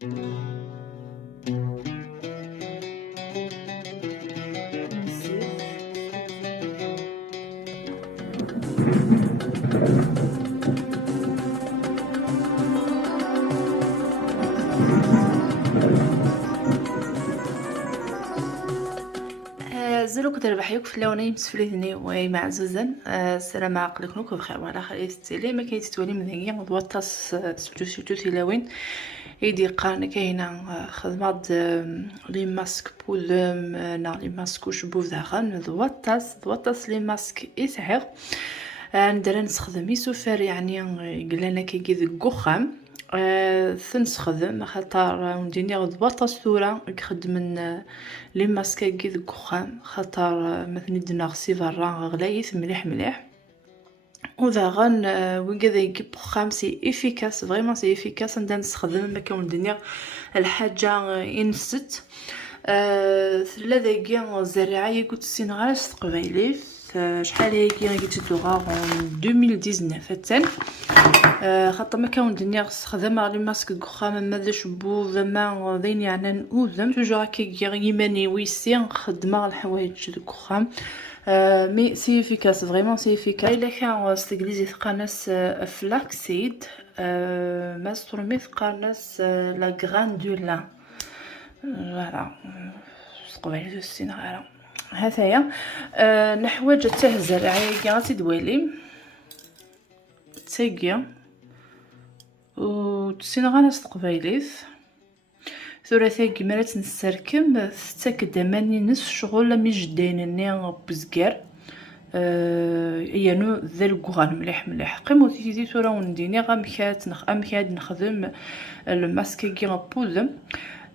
زلو كنت ربحيوك في اللونين مسفليتني وي مع زوزن. السلام عليكم بخير وعلى خير يستيلي ما كيتتولي من هي وطاس سلتو تيلاوين يدي قارن كاينه خدمه لي ماسك بولم نا لي ماسك وشبوف داخل دوطاس لي ماسك يسعر ندير نستخدم يسوفر يعني قلنا كي ذك وخام تنستخدم خاطر نديني ضباطه ثوره كخدم لي ماسك كي ذك وخام خاطر مثلا دنا غسي برا غلايث مليح وداغن وكذا يجيب وخام سي افيكاس فريمون سي افيكاس ندير نستخدم ما كون الدنيا الحاجه ينست ثلاثه كيا الزراعه يقول السنغال استقبايلي شحال هي كي غيتدوغا 2019 فتن خاطر ما كون الدنيا نستخدم لي ماسك كخام ما شبو زعما ذين يعني نوزم توجور كي يماني ويسي خدمه الحوايج كخام مي سي افيكاس فريمون سي افيكاس. الا كان استغليزي ثقاناس فلاكسيد ما سترمي ثقاناس لا غراندولا فوالا قبيله السنغال هذايا نحواج حتى الزرعيه كي غتدوالي تاكيا و السنغال استقبايليث ثلاثة كمرات نستركم تاكد ماني نصف شغل مي جدينني بزكار يانو ذا الكوغان مليح قيمو تيزي ثورا ونديني غامكات نخدم الماسك كي بوزم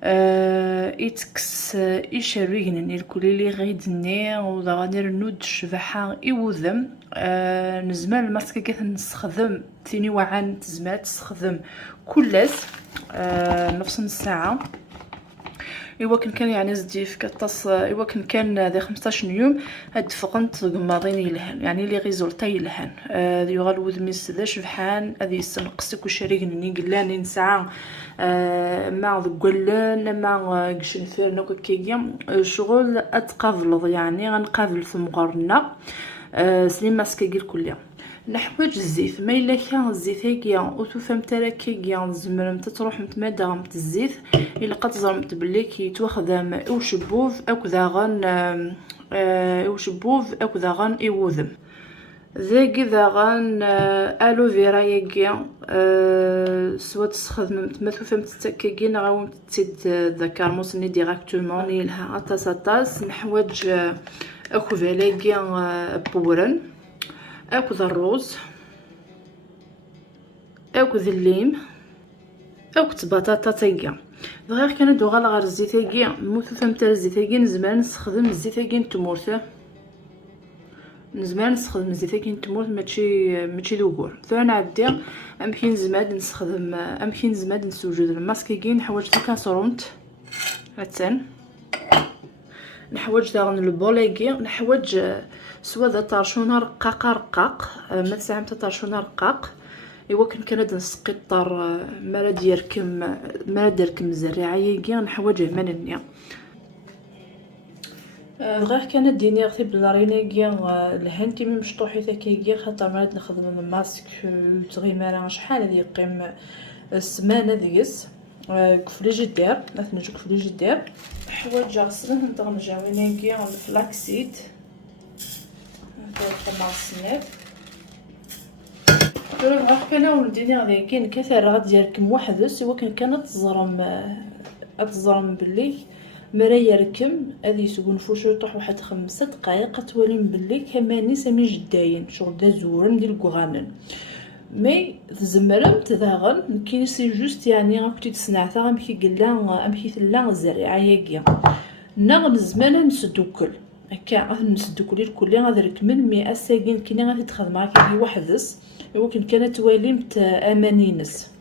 إتكس إشاريغنني الكل لي غيدني وذا غادير نود الشبحة إوذم نزمان الماسك كي نستخدم ثاني وعان تزمات تستخدم كلاس نفس الساعة إوا كان يعني زديف كتص إوا كان ذي 15 يوم هاد فقنت قماضين يلهن يعني لي ريزولتا يلهن يغال وذميس ذا شبحان هذه يستنقصك وشاريغنني قلاني نساعة ما ذقلن ما قشن ثير نوك كيجيا شغل اتقابل يعني غنقابل في مقارنة سليم ماسكي الكليه نحوج الزيت ما الا كان الزيت هكيا وتفهم تراكيا زمرم تروح متماده غمت الزيت الا قد زرمت بلي كيتوخدم او شبوف او كذاغن يوذم ذاكي ذاغن الو فيرا ياكيا سوا تستخدم ما تفهمت تاكينا غاون تزيد ذكر موسني ديريكتومون لها اطاس نحوج اكو فيلاكيا بورن اكو الروز اكو الليم اكو بطاطا تاكيا غير كان دوغا غير الزيتاكيا مو تفهمت الزيتاكيا نزمان نستخدم الزيتاكيا نتمورته نزمان نستخدم الزيتاكيا نتمورت ماشي دوغور ثاني نعدي امكن زماد نستخدم امكن زماد نسوجد الماسكيكي نحوج كاسرونت هاتن نحوج داغن البولاكي نحوج سوا ذا طرشونه رقاق ما تسعم طرشونه رقاق ايوا كان نسقي الطر مالا ديركم الزراعيه كي نحوجه منني غير كانت ديني غتي بلارينيكيا الهانتي من مشطوحي تاكيكيا خاطر مرات نخدم الماسك تغيمارا شحال هادي يقيم السمانه ديس كفريجيدير نتنجو كفريجيدير حوايج غسلن نطغنجاوينيكيا الفلاكسيد نطلع السنات غير كان ولديني غادي كاين كثر غاديركم وحده سوا كان تزرم بلي مرا يركم هذه يسقون فوش يطيح واحد 5 دقائق تولين بلي كماني سامي جداين شغل دا زورن ديال الكوغانن مي تزمرم تداغن كاين سي جوست يعني غاكتي تصنعتها غامكي قلا امكي ثلا الزريعه ياكيا ناغ الزمان نسدوكل هكا نسدوكل الكل غادي ركمن مي اساكين كاين غادي تخدم هكا وحدس يمكن كانت تواليمت امانينس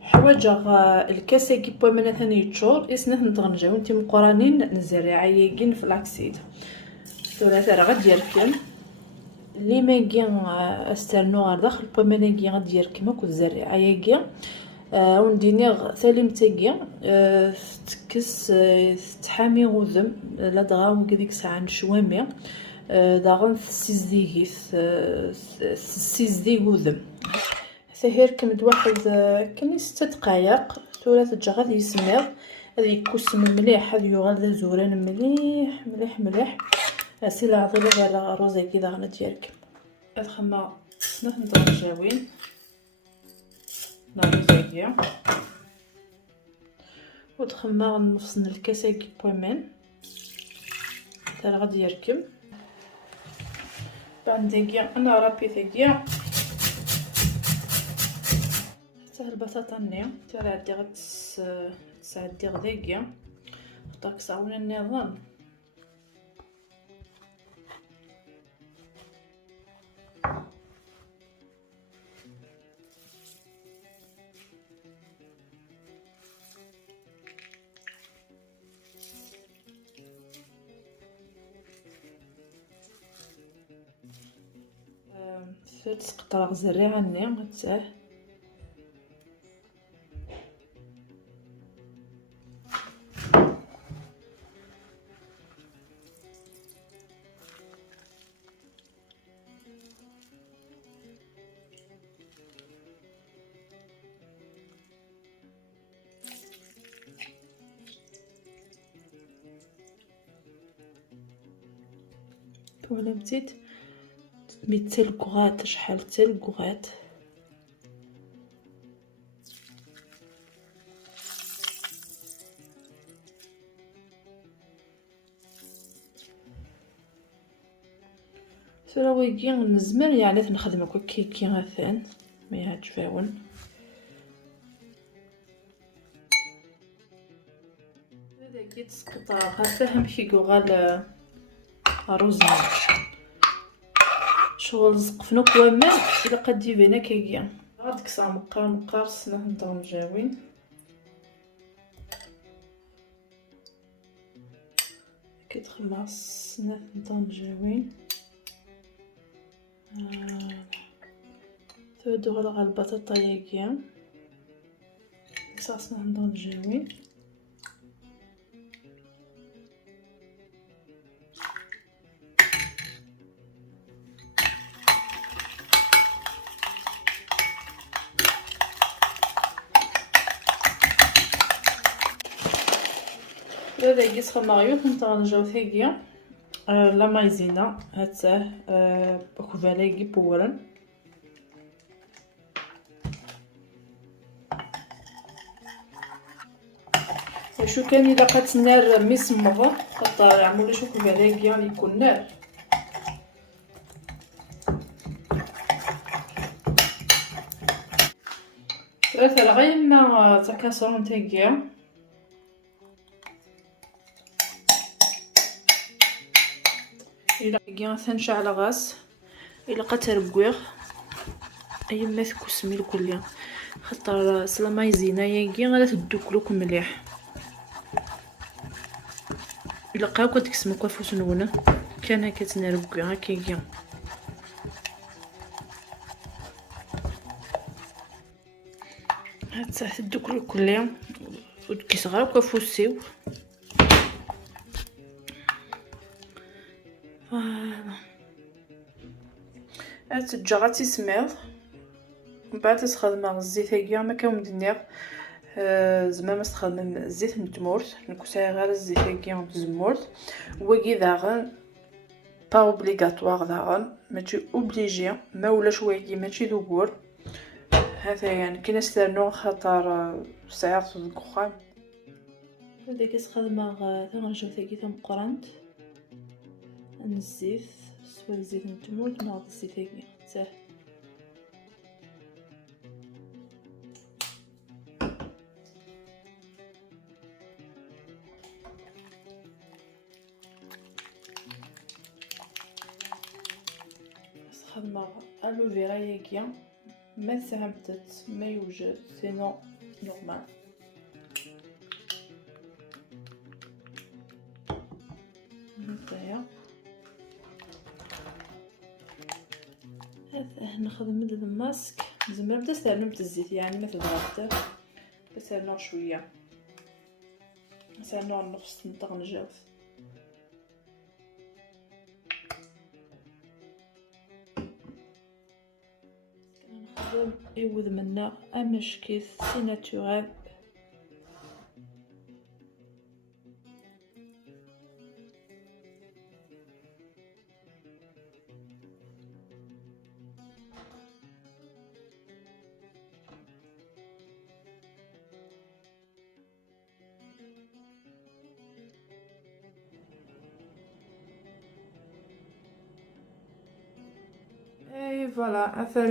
حوايج الكاسه كي بو من ثاني تشور اسنه نتغنجاو انت مقرانين الزراعيه كين في الاكسيد ثلاثه راه غادي يركن لي ما كين استرنو داخل بو من كي غادي يركن كو الزراعيه كين وندينيغ ثالي متاكيا تكس تحامي غوذم لا دغاو كديك ساعه نشوامي داغن سيزدي غوذم ثهير كمد واحد كني 6 دقائق ثورة تجا غادي يسميض هذا يكوسم مليح، هذا يغال ذا زوران مليح مليح مليح. سيلا عطيلي غير روزا كي غانا ديالك هاد خما سنة نطرجاوين نروزاكيا ودخما غنفصل الكاساكي بومان تاع غادي يركب بعد داكيا انا رابي ثاكيا حتى البطاطا ني تاع عندي غتساعدي غداكيا خطاك صاونا النظام تسقط راه زريعه ني غتساه ولا بديت تميت الكغات شحال حتى الكغات سراويكي نزمر يعني نخدم هكا كي غاثان ما يعجباون هذا كي تسقط غافهم كي كغال روزنا شغل زقفنو كوامل الا قد يبينا كيكيا غاد كسا مقار سنه نطون جاوين كتخماص سنه نطون جاوين تودو على البطاطا ياكيا كسا سنه نطون جاوين هذا يسخن مغيوط نتغنجاو ثاقيا لا مايزينا هاتاه بكوفالاكي بورا شو كان الا قات النار ميسمغ خاطر عمولي شو كوفالاكي يعني يكون نار ثلاثة لغاية تاع كاسرون ثاقيا إلا كيا ثنشعل غاز إلا قتربويغ أي ما تكسمي الكلية خاطر سلا مايزينا ياكي غادا تدوكلوك مليح إلا قاو كتكسمو كفوس نونه كان هكا تنربوي هكاكيا هاد ساعة تدوكلو كلية ودكيصغاو كفوسيو تجا غتسميض من بعد تخدم الزيت هكا ما كنمدنيغ زعما ما تخدم الزيت من التمورت نكوسها غير الزيت هكا بالزمورت وكي داغن با اوبليغاتوار داغن ماشي اوبليجي ما ولاش واكي ماشي دوبور هذا يعني كي نستناو خاطر ساعات الكخام هذا كيتخدم تنرجعو ثاكي تمقرنت الزيت سوا الزيت من التمورت ناض الزيت هكا ساهل خدمة الوفيرا ياكيا ما ساهمتت ما يوجد سينو نورمال هذايا هذا نخدم الماسك زعما بدا استعملت الزيت يعني ما تضغط نسالنو شويه، نسالنو نفس نطق نجاوز. كنخدم يوذ منا امشكيث سي ناتورال. اي فوالا اثر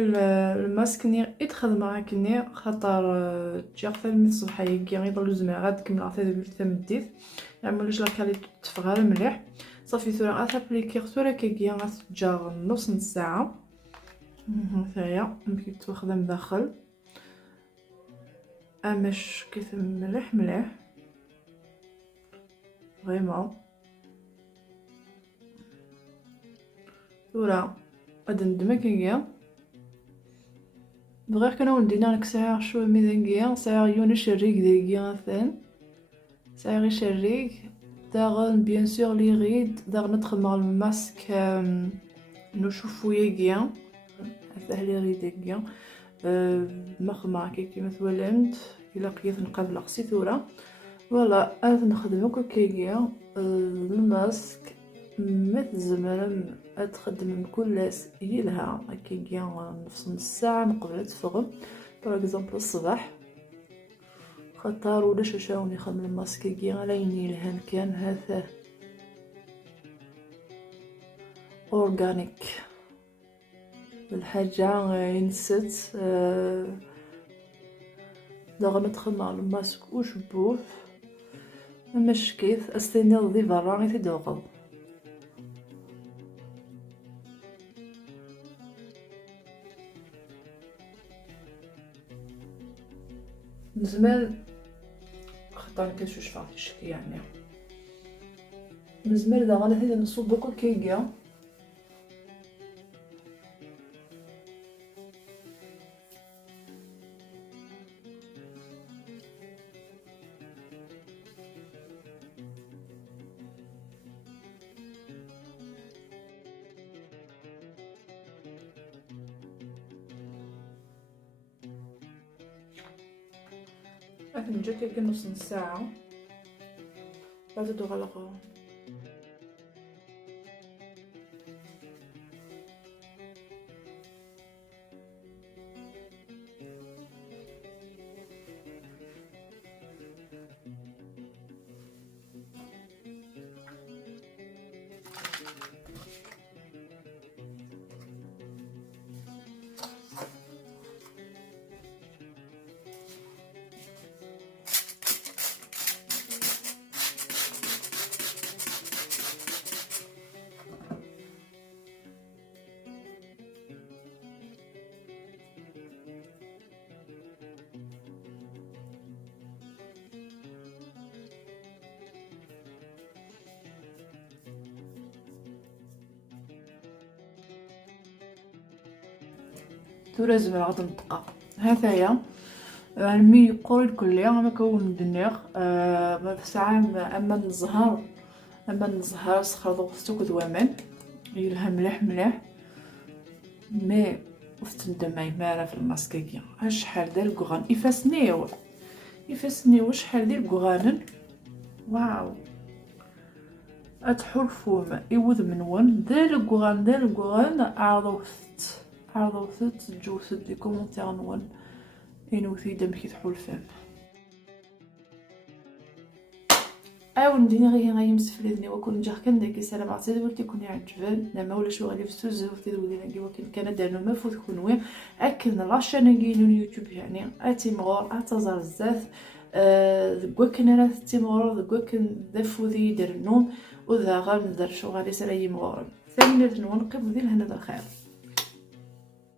الماسك نير يتخدم راكني خاطر تجي حتى الصباح هيكي غير زعما غاد كمل عطيه تمديت يعملوا لك الكالي تفغال مليح صافي ثورا غاتابليكي ثورا كيكيا غتجا نص ساعه هنايا ملي تخدم داخل امش كيف مليح مليح فريمون ثورا غادي ندمك كيكيا بغير كان ولدينا راك ساعه شويه ميدانكيا ساعه يوني شريك ديكيا ثان ساعه شريك داغن بيان سور لي غيد داغ ندخل الماسك نشوفو ياكيا هذا لي غيد ياكيا مخمع كيكي مثلا الا قيت نقابل خصي ثورا فوالا انا نخدمو كيكيا الماسك مثل زمان اتخدم كل يلها كيكيا نفس الساعه من قبل تفغ باغ اكزومبل الصباح خطر ولا شاوني خدم الماسك كيكيا على ينيلهن كان هذا اورغانيك الحاجه ينست داغ ندخل مع الماسك وشبوه مشكيث استني ضي برا غير تدوغل نزمل خطر كنشوف فاطي شكي يعني نزمل دا غانا هذا نصوب بكل كيكيا أكن جا كيكي نص ساعة بعد تغلق ثورا زعما غادي نطقا هذايا المي يقول الكليه ما كون دنيغ في ساعه اما الزهر سخرضو ستوك دوامن يلها مليح مليح مي وفتندم مايمارا في الماسكيكيا شحال دار الكوغان يفاسنيو شحال ديال الكوغانن واو اتحول فوم يوذ منون دار الكوغان عرضوثت تجوثت دي كومونتير نون ينوثي دم كي تحول فم ندينا غير غايم سفليدني وكون نجح كان داك السلام عطيت ولتي كون يعجبن لما ولا شو غادي فستوز وتي ودينا كي وكن كان دارنا ما فوت كونوي اكن لاشين كاين اليوتيوب يعني اتيمغور اتزار بزاف دكوكن راه تيمغور دكوكن دافوذي درنوم وذا غا ندير شو غادي سراي مغور ثاني نون قبل ديال هنا الخير.